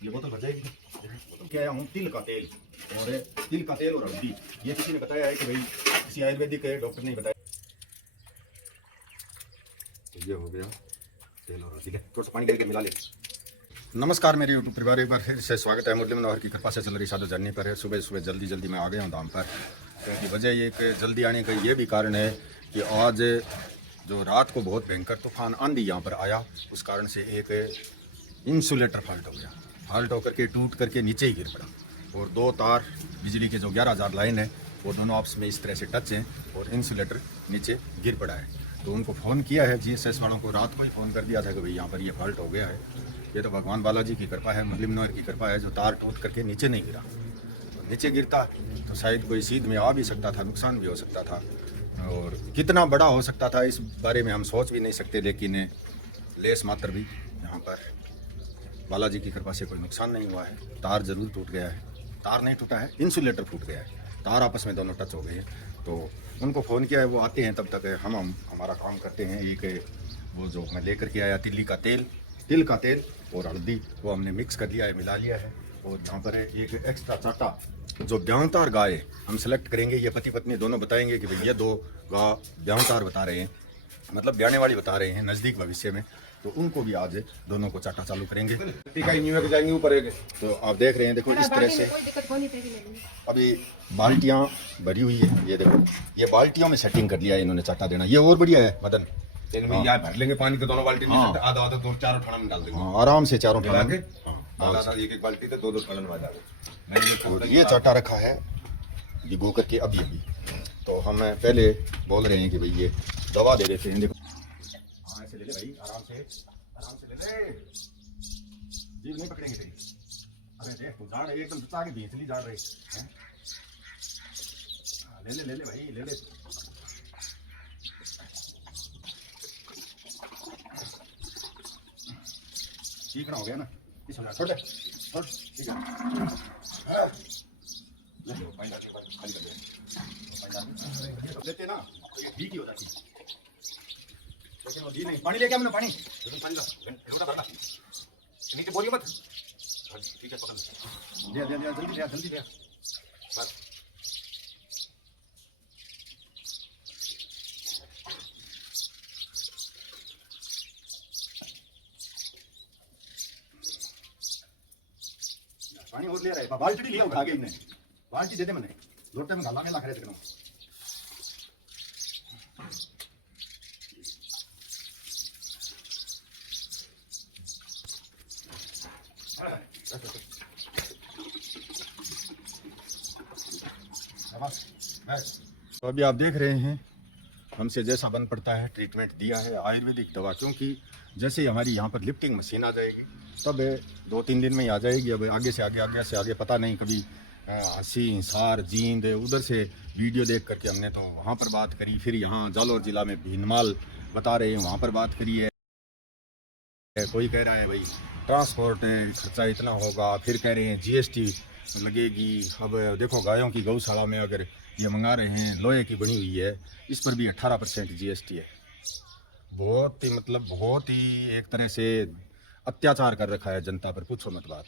ये बोतल भर जाएगी। बोतल क्या आया हूँ तिल का तेल, और तिल का तेल और हल्दी। ये किसी ने बताया है कि भाई किसी आयुर्वेदिक डॉक्टर ने बताया। तो ये हो गया तेल और हल्दी, थोड़ा सा पानी करके मिला ले। नमस्कार मेरे यूट्यूब परिवार, एक बार फिर से स्वागत है। मुरली मनोहर की कृपा से चल रही साधु जर्नी पर है। सुबह सुबह जल्दी मैं आ गया हूँ धाम पर, क्योंकि वजह ये कि जल्दी आने का ये भी कारण है कि आज जो रात को बहुत भयंकर तूफान आंधी यहाँ पर आया, उस कारण से एक इंसुलेटर फॉल्ट हो गया। फॉल्ट होकर के टूट करके नीचे ही गिर पड़ा, और दो तार बिजली के जो 11,000 लाइन है वो दोनों आपस में इस तरह से टच हैं और इंसुलेटर नीचे गिर पड़ा है। तो उनको फ़ोन किया है, GSS वालों को रात को ही फ़ोन कर दिया था कि भाई यहाँ पर ये फॉल्ट हो गया है। ये तो भगवान बालाजी की कृपा है, मुरली मनोहर की कृपा है, जो तार टूट करके नीचे नहीं गिरा। तो नीचे गिरता तो शायद कोई सीध में आ भी सकता था, नुकसान भी हो सकता था, और कितना बड़ा हो सकता था इस बारे में हम सोच भी नहीं सकते। लेकिन लेस मात्र भी यहाँ पर बालाजी की कृपा से कोई नुकसान नहीं हुआ है। तार जरूर टूट गया है, तार नहीं टूटा है, इंसुलेटर फूट गया है। तार आपस में दोनों टच हो गए हैं। तो उनको फ़ोन किया है, वो आते हैं, तब तक हम हमारा काम करते हैं। एक वो जो मैं लेकर के आया तिल का तेल और हल्दी, वो हमने मिक्स कर लिया है, मिला लिया है। और यहाँ पर एक एक्स्ट्रा चाटा जो ब्यावतार गाय हम सेलेक्ट करेंगे। ये पति पत्नी दोनों बताएंगे कि भैया दो गाय ब्यावतार बता रहे हैं, मतलब ब्याने वाली बता रहे हैं नज़दीक भविष्य में। तो उनको भी आज दोनों को चाटा चालू करेंगे। जाएंगे ऊपर। तो आप देख रहे हैं, देखो इस तरह से अभी बाल्टियाँ भरी हुई है। ये देखो, ये बाल्टियों में सेटिंग कर लिया है इन्होंने चाटा देना। ये और बढ़िया है मदन, इनमें यार भर लेंगे पानी तो दोनों बाल्टी में आधा दो चारों ठाना में डाल देंगे। आराम से चारों ठाना में आधा एक बाल्टी तो दो ठाना में डाल। और ये चाटा रखा है भिगो करके अभी। तो हम पहले बोल रहे हैं कि भाई ये दवा दे देते हैं। देखो ऐसे ले ले भाई, आराम से ले ले, जीभ नहीं पकड़ेंगे तेरी। अरे देख तो झाड़ एकदम बचा के भींचली झाड़ रही है। ले ले भाई, ले ले। ठीक ना हो गया ना, इस हो छोड़ दे, छोड़, ठीक है। ले लो पानी डाल के खाली कर दे। ये तो देते ना तो ये ठीक ही हो जाती है, लेकिन वो दी नहीं। पानी लेके हमने पानी लोटा भरना नीचे बोरियो मत। ठीक है, पकड़ ले जल्दी ले बस। पानी और ले रहा है, बाल्टी लिया उठा के इन्हें, बाल्टी दे दे मैंने लोटे में घाला में ला खड़े थे। तो अभी आप देख रहे हैं हमसे जैसा बन पड़ता है, ट्रीटमेंट दिया है आयुर्वेदिक दवा। क्योंकि जैसे ही हमारी यहाँ पर लिफ्टिंग मशीन आ जाएगी तब 2-3 दिन में ही आ जाएगी। अब आगे से आगे पता नहीं, कभी हंसी हिसार जींद उधर से वीडियो देख करके हमने तो वहाँ पर बात करी, फिर यहाँ जालौर जिला में भीनमाल बता रहे हैं वहाँ पर बात करी है। कोई कह रहा है भाई ट्रांसपोर्ट खर्चा इतना होगा, फिर कह रहे हैं GST लगेगी। अब देखो गायों की गौशाला में अगर ये मंगा रहे हैं, लोहे की बनी हुई है, इस पर भी 18% GST है। बहुत ही एक तरह से अत्याचार कर रखा है जनता पर, पूछो मत बात।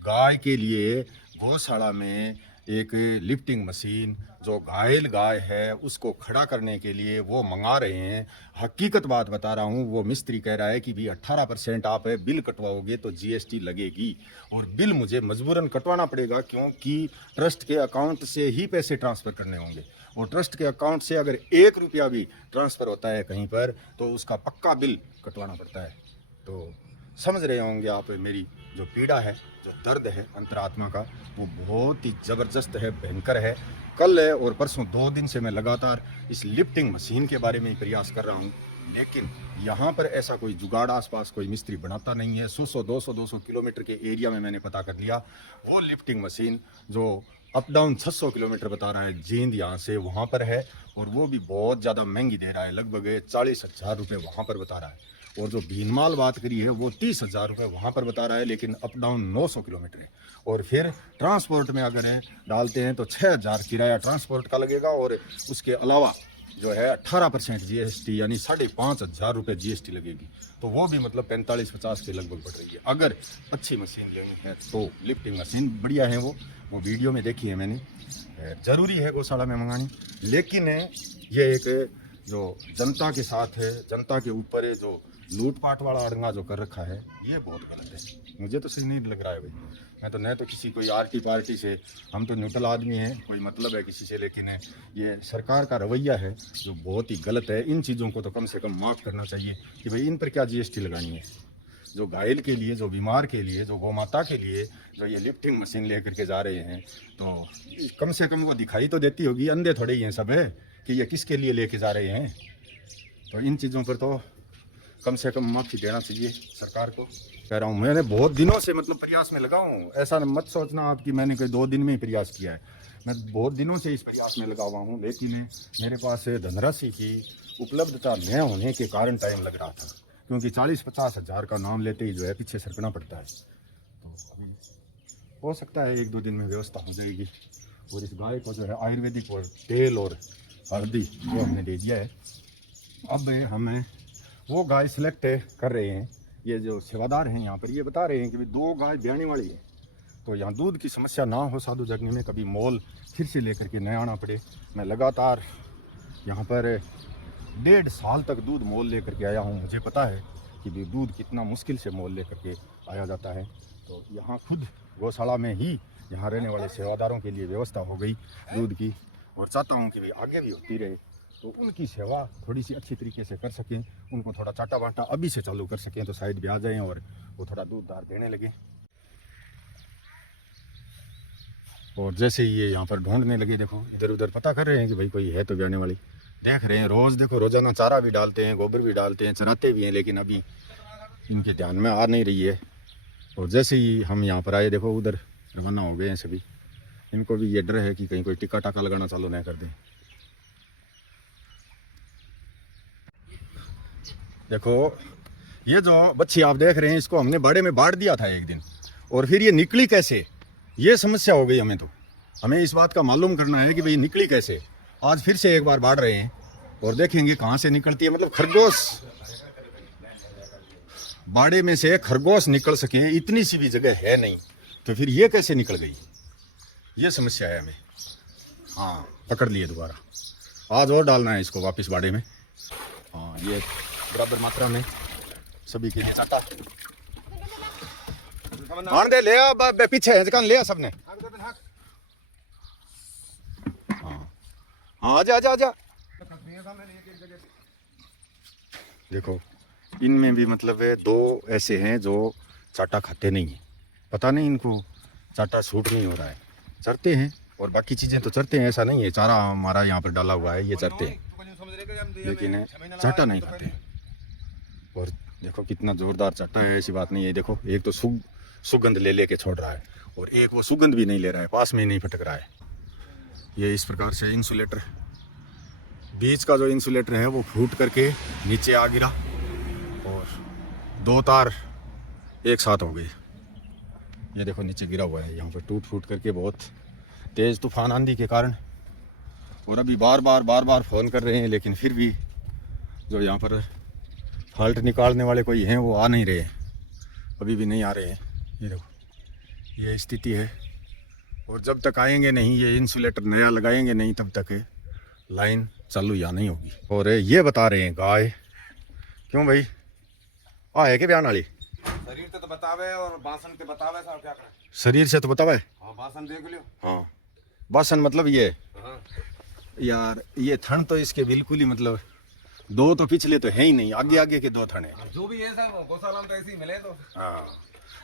गाय के लिए गौशाला में एक लिफ्टिंग मशीन, जो घायल गाय है उसको खड़ा करने के लिए वो मंगा रहे हैं। हकीकत बात बता रहा हूँ, वो मिस्त्री कह रहा है कि भी 18% आप बिल कटवाओगे तो GST लगेगी, और बिल मुझे मजबूरन कटवाना पड़ेगा, क्योंकि ट्रस्ट के अकाउंट से ही पैसे ट्रांसफ़र करने होंगे। और ट्रस्ट के अकाउंट से अगर 1 रुपया भी ट्रांसफ़र होता है कहीं पर तो उसका पक्का बिल कटवाना पड़ता है। तो समझ रहे होंगे आप मेरी जो पीड़ा है, जो दर्द है अंतरात्मा का, वो बहुत ही ज़बरदस्त है, भयंकर है। कल और परसों 2 दिन से मैं लगातार इस लिफ्टिंग मशीन के बारे में प्रयास कर रहा हूँ, लेकिन यहाँ पर ऐसा कोई जुगाड़ आसपास कोई मिस्त्री बनाता नहीं है। 100-200 किलोमीटर के एरिया में मैंने पता कर लिया, वो लिफ्टिंग मशीन जो अप डाउन 600 किलोमीटर बता रहा है जींद यहाँ से, वहाँ पर है, और वो भी बहुत ज़्यादा महंगी दे रहा है, लगभग 40,000 रुपये वहाँ पर बता रहा है। और जो भीनमाल बात करी है वो 30,000 रुपये वहाँ पर बता रहा है, लेकिन अप डाउन 900 किलोमीटर है। और फिर ट्रांसपोर्ट में अगर डालते हैं तो 6,000 किराया ट्रांसपोर्ट का लगेगा, और उसके अलावा जो है 18% GST यानी 5,500 रुपये GST लगेगी। तो वो भी मतलब 45-50 के लगभग बढ़ रही है। अगर अच्छी मशीन लेनी है तो लिफ्टिंग मशीन बढ़िया है, वो वीडियो में देखी है मैंने। ज़रूरी है गौशाला में मंगानी, लेकिन ये एक जो जनता के साथ है, जनता के ऊपर है, जो लूटपाट वाला अड़ंगा जो कर रखा है, ये बहुत गलत है। मुझे तो सही नहीं लग रहा है भाई। मैं तो न तो किसी कोई आरटी पार्टी से, हम तो न्यूट्रल आदमी हैं, कोई मतलब है किसी से, लेकिन ये सरकार का रवैया है जो बहुत ही गलत है। इन चीज़ों को तो कम से कम माफ़ करना चाहिए कि भाई इन पर क्या GST लगानी है। जो घायल के लिए, जो बीमार के लिए, जो गौ माता के लिए जो ये लिफ्टिंग मशीन ले करके जा रहे हैं, तो कम से कम वो दिखाई तो देती होगी। अंधे थोड़े ही हैं सब है कि ये किसके लिए लेके जा रहे हैं। तो इन चीज़ों पर तो कम से कम माफ़ी देना चाहिए सरकार को। कह रहा हूँ मैंने बहुत दिनों से मतलब प्रयास में लगा हूँ। ऐसा मत सोचना आप कि मैंने कोई 2 दिन में ही प्रयास किया है। मैं बहुत दिनों से इस प्रयास में लगा हुआ हूँ, लेकिन मेरे पास धनराशि की उपलब्धता न होने के कारण टाइम लग रहा था, क्योंकि 40-50 हज़ार का नाम लेते ही जो है पीछे सरकना पड़ता है। तो अभी हो सकता है 1-2 दिन में व्यवस्था हो जाएगी। और इस गाय को जो है आयुर्वेदिक और तेल और हल्दी वो हमने दे दिया है। अब हमें वो गाय सिलेक्ट कर रहे हैं। ये जो सेवादार हैं यहाँ पर, ये बता रहे हैं कि 2 गाय ब्याने वाली है, तो यहाँ दूध की समस्या ना हो साधु जगने में, कभी मोल फिर से लेकर के न आना पड़े। मैं लगातार यहाँ पर 1.5 साल तक दूध मोल लेकर के आया हूँ। मुझे पता है कि दूध कितना मुश्किल से मोल लेकर के आया जाता है। तो यहाँ खुद गौशाला में ही यहाँ रहने वाले सेवादारों के लिए व्यवस्था हो गई दूध की, और चाहता हूँ कि भाई आगे भी होती रहे, तो उनकी सेवा थोड़ी सी अच्छी तरीके से कर सकें, उनको थोड़ा चाटा बाटा अभी से चालू कर सकें, तो शायद भी आ जाएं और वो थोड़ा दूध दार देने लगे। और जैसे ही ये यहाँ पर ढूंढने लगे, देखो इधर उधर पता कर रहे हैं कि भाई कोई है तो ब्याने वाली, देख रहे हैं। रोज़ देखो रोज़ाना चारा भी डालते हैं, गोबर भी डालते हैं, चराते भी हैं, लेकिन अभी इनके ध्यान में आ नहीं रही है। और जैसे ही हम यहाँ पर आए, देखो उधर रवाना हो गए हैं सभी। इनको भी ये डर है कि कहीं कोई टिक्का टाका लगाना चालू नहीं कर दें। देखो ये जो बच्ची आप देख रहे हैं, इसको हमने बाड़े में बाढ़ दिया था एक दिन, और फिर ये निकली कैसे, ये समस्या हो गई हमें। तो हमें इस बात का मालूम करना है कि भाई निकली कैसे। आज फिर से एक बार बाढ़ रहे हैं और देखेंगे कहाँ से निकलती है। मतलब खरगोश, बाड़े में से खरगोश निकल सके इतनी सी भी जगह है नहीं, तो फिर ये कैसे निकल गई, ये समस्या है हमें। हाँ पकड़ लिए दोबारा, आज और डालना है इसको वापस बाड़े में। हाँ ये बराबर मात्रा में सभी के लिए चाटा मान दे ले आ, पीछे है दुकान ले आ सबने। हाँ हाँ आजा आजा आजा। देखो इनमें भी मतलब 2 ऐसे हैं जो चाटा खाते नहीं हैं, पता नहीं इनको चाटा सूट नहीं हो रहा है। चरते हैं और बाकी चीज़ें तो चरते हैं, ऐसा नहीं है। चारा हमारा यहाँ पर डाला हुआ है, ये चरते हैं, लेकिन चाटा नहीं खाते हैं। और देखो कितना जोरदार चाटा है, ऐसी बात नहीं है। देखो एक तो सुगंध ले लेके छोड़ रहा है, और एक वो सुगंध भी नहीं ले रहा है, पास में ही नहीं फटक रहा है। ये इस प्रकार से इंसुलेटर, बीच का जो इंसुलेटर है वो फूट करके नीचे आ गिरा, और 2 तार एक साथ हो गए। ये देखो नीचे गिरा हुआ है, यहाँ पर टूट फूट करके, बहुत तेज़ तूफान आंधी के कारण। और अभी बार बार फ़ोन कर रहे हैं, लेकिन फिर भी जो यहाँ पर फॉल्ट निकालने वाले कोई हैं वो आ नहीं रहे, अभी भी नहीं आ रहे हैं। ये देखो ये स्थिति है, और जब तक आएंगे नहीं, ये इंसुलेटर नया लगाएंगे नहीं, तब तक लाइन चालू या नहीं होगी। और ये बता रहे हैं गाय, क्यों भाई आ है कि बयान वाली शरीर से तो बतावे और बासन के बतावे साहब क्या करें। शरीर से तो बतावे। हाँ बासन देख लियो। हाँ बासन मतलब ये हाँ। यार ये थन तो इसके बिल्कुल ही मतलब 2 तो पिछले तो है ही नहीं, आगे के 2 थन है। जो भी है साहब गौशाला में तो ऐसे ही मिले तो। हाँ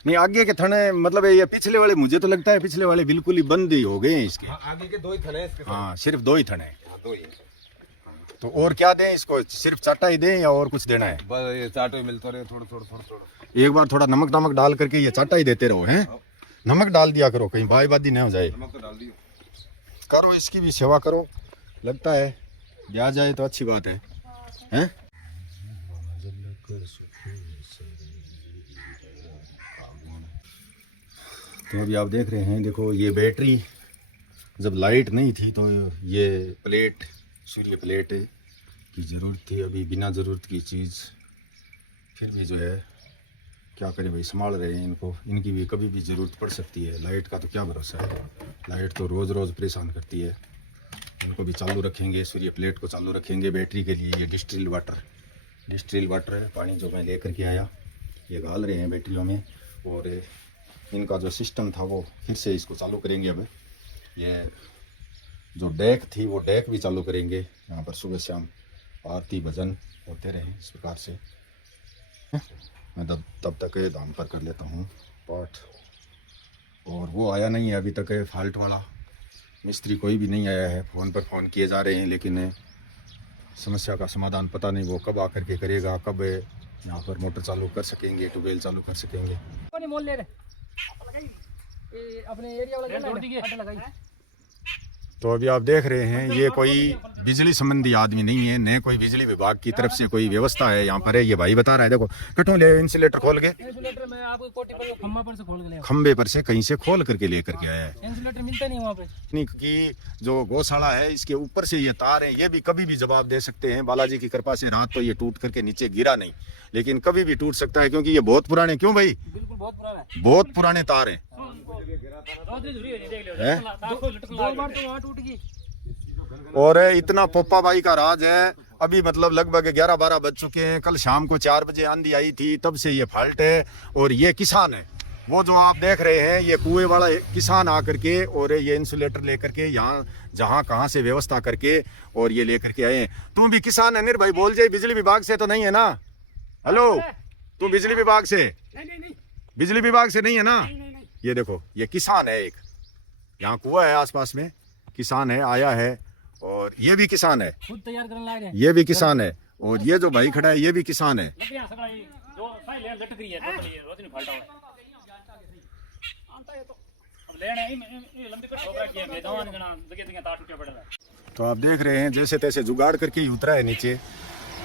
नहीं आगे के थने मतलब ये पिछले वाले, मुझे तो लगता है पिछले वाले बिल्कुल ही बंद ही हो गए हैं इसके। हाँ, आगे के 2 ही थने इसके। हाँ सिर्फ 2 ही थन है। हाँ 2 ही। तो और क्या दें इसको, सिर्फ चाटा ही दें या और कुछ देना है? बस ये चाटे मिलते रहे थोड़ा। एक बार थोड़ा नमक डाल करके ये चाटा ही देते रहो हैं। नमक डाल दिया करो, कहीं बाईबादी नहीं हो जाए। नमक तो डाल दियो। करो इसकी भी सेवा करो, लगता है ब्याह जाए तो अच्छी बात है, हैं? तो अभी आप देख रहे हैं, देखो ये बैटरी जब लाइट नहीं थी तो ये प्लेट, सूर्य प्लेट की ज़रूरत थी, अभी बिना ज़रूरत की चीज़ फिर भी जो है क्या करें भाई, संभाल रहे हैं इनको, इनकी भी कभी भी ज़रूरत पड़ सकती है। लाइट का तो क्या भरोसा है, लाइट तो रोज़ रोज़ परेशान करती है। इनको भी चालू रखेंगे, सूर्य प्लेट को चालू रखेंगे। बैटरी के लिए ये डिस्टिल वाटर है, पानी जो मैं लेकर के आया ये डाल रहे हैं बैटरियों में। और इनका जो सिस्टम था वो फिर से इसको चालू करेंगे। अब ये जो डेक थी वो डेक भी चालू करेंगे। यहाँ पर सुबह शाम आरती भजन होते रहे इस प्रकार से। मैं तब तक धाम पर कर लेता हूँ पाठ। और वो आया नहीं है अभी तक फॉल्ट वाला, मिस्त्री कोई भी नहीं आया है। फ़ोन पर फ़ोन किए जा रहे हैं लेकिन समस्या का समाधान पता नहीं वो कब आकर के करेगा, कब यहाँ पर मोटर चालू कर सकेंगे, ट्यूबवेल चालू कर सकेंगे। तो अभी आप देख रहे हैं ये कोई बिजली संबंधी आदमी नहीं है, न कोई बिजली विभाग की तरफ से कोई व्यवस्था है यहाँ पर है। ये भाई बता रहा है, देखो कटो ले इंसुलेटर खोल के, इंसुलेटर मैं आपको कोटी पर खंबा पर से खोल के ले खंबे पर से कहीं से खोल करके लेकर के आया है। इंसुलेटर मिलता नहीं वहाँ पे। की जो गौशाला है इसके ऊपर से ये तार है, ये भी कभी भी जवाब दे सकते हैं। बालाजी की कृपा से रात तो ये टूट करके नीचे गिरा नहीं, लेकिन कभी भी टूट सकता है क्योंकि ये बहुत पुराने, क्यों भाई, बिल्कुल बहुत पुराना है, बहुत पुराने तार हैं। दो बार तो वहाँ टूट गई। और इतना पोपा भाई का राज है। अभी मतलब लगभग 11-12 बज चुके हैं, कल शाम को 4 बजे आंधी आई थी, तब से ये फॉल्ट है। और ये किसान है, वो जो आप देख रहे हैं ये कुएं वाला किसान आकर के और ये इंसुलेटर लेकर के यहाँ जहाँ कहाँ से व्यवस्था करके और ये लेकर के आए। तुम भी किसान है भाई, बोल जाए बिजली विभाग से तो नहीं है ना? हेलो, तुम बिजली विभाग से? नहीं, बिजली विभाग से नहीं है ना? ये देखो ये किसान है, एक यहाँ कुआं है आसपास में, किसान है आया है। और ये भी किसान है, खुद तैयार करने लाए हैं। ये भी किसान है। और ये जो भाई खड़ा है ये भी किसान है। तो आप देख रहे हैं जैसे तैसे जुगाड़ करके ही उतरा है नीचे,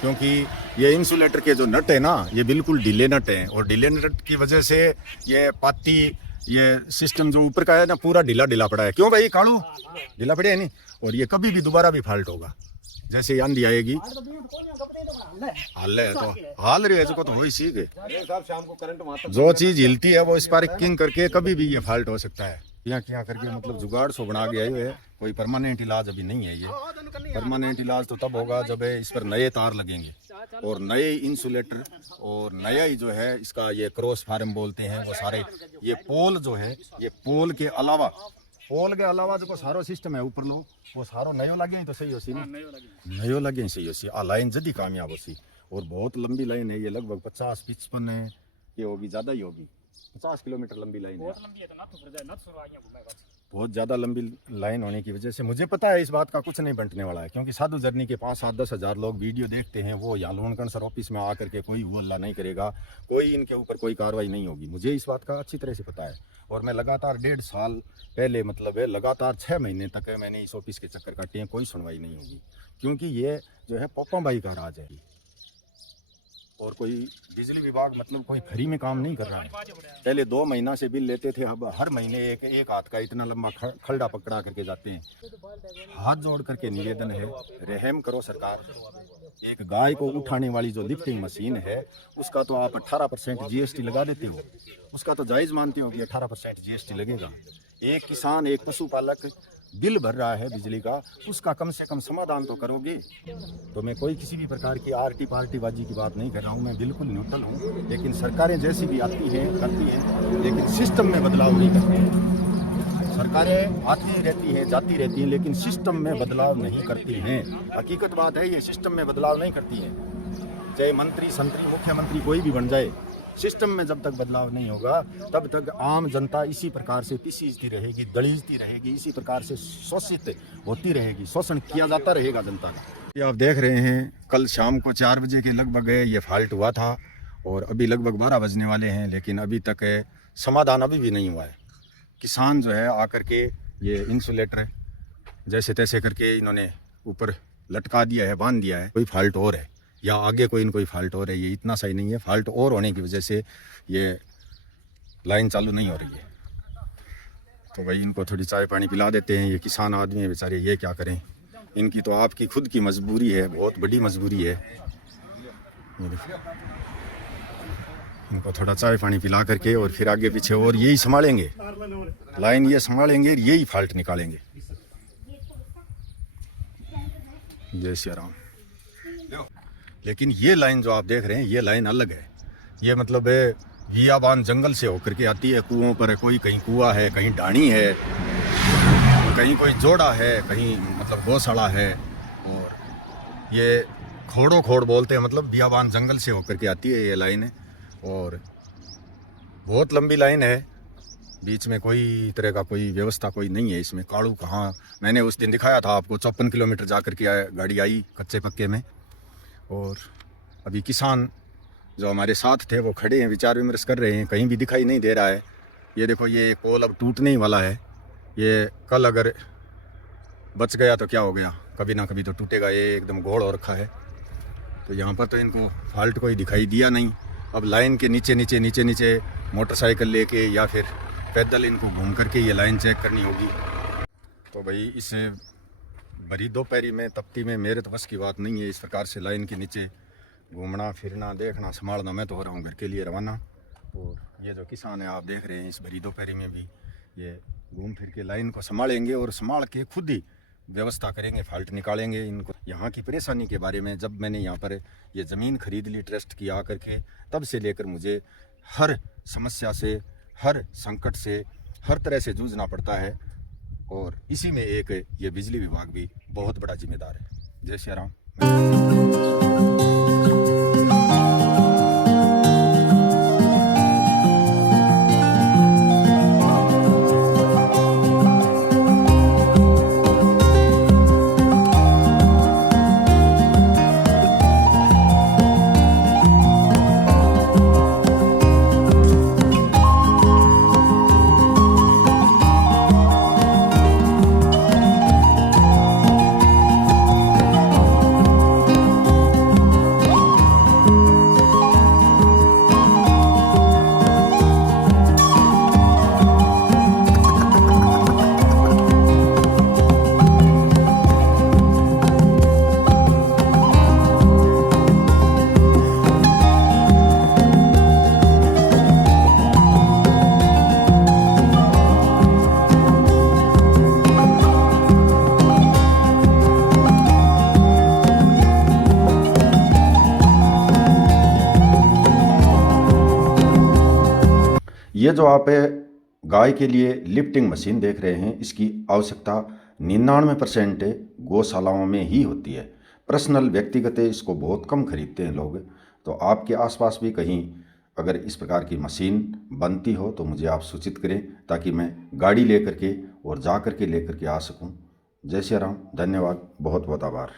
क्योंकि ये इंसुलेटर के जो नट है ना ये बिल्कुल ढीले नट हैं। और ढीले नट की वजह से ये पाती, ये सिस्टम जो ऊपर का है ना पूरा ढीला पड़ा है। क्यों भाई कालू, ढीला पड़े है नहीं? और ये कभी भी दोबारा भी फॉल्ट होगा, जैसे ही आंधी आएगी हाल रही है जो तो वही सीख है। शाम को करंट जो चीज हिलती है वो स्पार्किंग करके कभी भी ये फॉल्ट हो सकता है। क्या करके मतलब जुगाड़ सो बना के आए हुए, कोई परमानेंट इलाज अभी नहीं है। ये परमानेंट इलाज तो तब होगा जब इस पर नए तार लगेंगे और नए इंसुलेटर और नया ही जो है इसका ये क्रॉस फार्म बोलते हैं वो सारे। ये पोल जो है, ये पोल के अलावा जो सारो सिस्टम है ऊपर लो वो सारो नयो लगे तो सही होसी, नयो लगे सही होसी। आ लाइन जल्दी कामयाब होसी। और बहुत लंबी लाइन है ये, लगभग 50-55 है, ये होगी ज़्यादा ही होगी, 50 किलोमीटर लंबी लाइन है। बहुत ज़्यादा लंबी लाइन होने की वजह से मुझे पता है इस बात का कुछ नहीं बंटने वाला है, क्योंकि साधु जर्नी के 5-7-10 हज़ार लोग वीडियो देखते हैं। वो यहाँ लोनकन सर ऑफिस में आकर के कोई वो अल्लाह नहीं करेगा, कोई इनके ऊपर कोई कार्रवाई नहीं होगी, मुझे इस बात का अच्छी तरह से पता है। और मैं लगातार 1.5 साल पहले मतलब है लगातार 6 महीने तक है मैंने इस ऑफिस के चक्कर काटे हैं, कोई सुनवाई नहीं होगी, क्योंकि ये जो है पोपा भाई का राज है। और कोई बिजली विभाग मतलब कोई फ्री में काम नहीं कर रहा है। पहले 2 महीना से बिल लेते थे, अब हर महीने एक हाथ का इतना लंबा खलड़ा पकड़ा करके जाते हैं। हाथ जोड़ करके निवेदन है, रहम करो सरकार। एक गाय को उठाने वाली जो लिफ्टिंग मशीन है उसका तो आप 18% GST लगा देते हो, उसका तो जायज़ मानते हो कि 18% GST लगेगा। एक किसान, एक पशुपालक बिल भर रहा है बिजली का, उसका कम से कम समाधान तो करोगे। तो मैं कोई किसी भी प्रकार की आरटी पार्टीबाजी की बात नहीं कर रहा हूँ, मैं बिल्कुल न्यूट्रल हूँ। लेकिन सरकारें जैसी भी आती हैं करती हैं, लेकिन सिस्टम में बदलाव नहीं करती हैं। सरकारें आती रहती हैं जाती रहती हैं, लेकिन सिस्टम में बदलाव नहीं करती हैं। हकीकत बात है, ये सिस्टम में बदलाव नहीं करती हैं। चाहे मंत्री, संतरी, मुख्यमंत्री कोई भी बन जाए, सिस्टम में जब तक बदलाव नहीं होगा तब तक आम जनता इसी प्रकार से पिसीजती रहेगी, दलीजती रहेगी, इसी प्रकार से शोषित होती रहेगी, शोषण किया जाता रहेगा जनता का। ये आप देख रहे हैं कल शाम को 4 बजे के लगभग ये फॉल्ट हुआ था और अभी लगभग 12 बजने वाले हैं, लेकिन अभी तक समाधान अभी भी नहीं हुआ है। किसान जो है आकर के ये इंसुलेटर जैसे तैसे करके इन्होंने ऊपर लटका दिया है, बांध दिया है। कोई फॉल्ट और है या आगे कोई फॉल्ट और है, ये इतना सही नहीं है। फॉल्ट और होने की वजह से ये लाइन चालू नहीं हो रही है। तो भाई इनको थोड़ी चाय पानी पिला देते हैं, ये किसान आदमी है बेचारे, ये क्या करें। इनकी तो आपकी खुद की मजबूरी है, बहुत बड़ी मजबूरी है। ये देखो, इनको थोड़ा चाय पानी पिला करके और फिर आगे पीछे और यही संभालेंगे लाइन, ये संभालेंगे, यही फॉल्ट निकालेंगे। जय श्री राम। लेकिन ये लाइन जो आप देख रहे हैं, ये लाइन अलग है। ये मतलब बियाबान जंगल से होकर के आती है, कुओं पर है, कोई कहीं कुआ है, कहीं ढाणी है, कहीं कोई जोड़ा है, कहीं मतलब गौशाला है। और ये खोड़ो खोड़ बोलते हैं, मतलब बियाबान जंगल से होकर के आती है ये लाइन है। और बहुत लंबी लाइन है, बीच में कोई तरह का कोई व्यवस्था कोई नहीं है इसमें। काड़ू कहाँ, मैंने उस दिन दिखाया था आपको, 54 किलोमीटर जा कर के गाड़ी आई कच्चे पक्के में। और अभी किसान जो हमारे साथ थे वो खड़े हैं, विचार विमर्श कर रहे हैं, कहीं भी दिखाई नहीं दे रहा है। ये देखो, ये पोल अब टूटने ही वाला है। ये कल अगर बच गया तो क्या हो गया, कभी ना कभी तो टूटेगा। ये एकदम गोल हो रखा है। तो यहाँ पर तो इनको फॉल्ट कोई दिखाई दिया नहीं। अब लाइन के नीचे नीचे नीचे नीचे मोटरसाइकिल लेके या फिर पैदल इनको घूम करके ये लाइन चेक करनी होगी। तो भाई इस भरी दोपहरी में, तपती में, मेरे तो बस की बात नहीं है इस प्रकार से लाइन के नीचे घूमना फिरना, देखना, संभालना। मैं तो हो रहा हूँ घर के लिए रवाना। और ये जो किसान है आप देख रहे हैं, इस भरी दोपहरी में भी ये घूम फिर के लाइन को संभालेंगे और संभाल के खुद ही व्यवस्था करेंगे, फॉल्ट निकालेंगे। इनको यहाँ की परेशानी के बारे में, जब मैंने यहाँ पर ये ज़मीन खरीद ली ट्रस्ट की आकर के, तब से लेकर मुझे हर समस्या से, हर संकट से, हर तरह से जूझना पड़ता है। और इसी में एक ये बिजली विभाग भी बहुत बड़ा जिम्मेदार है। जय श्री राम। ये जो आप गाय के लिए लिफ्टिंग मशीन देख रहे हैं, इसकी आवश्यकता 99% गौशालाओं में ही होती है। पर्सनल व्यक्तिगत इसको बहुत कम खरीदते हैं लोग। तो आपके आसपास भी कहीं अगर इस प्रकार की मशीन बनती हो तो मुझे आप सूचित करें, ताकि मैं गाड़ी लेकर के और जा कर के लेकर के आ सकूं। जय श्री राम। धन्यवाद, बहुत बहुत आभार।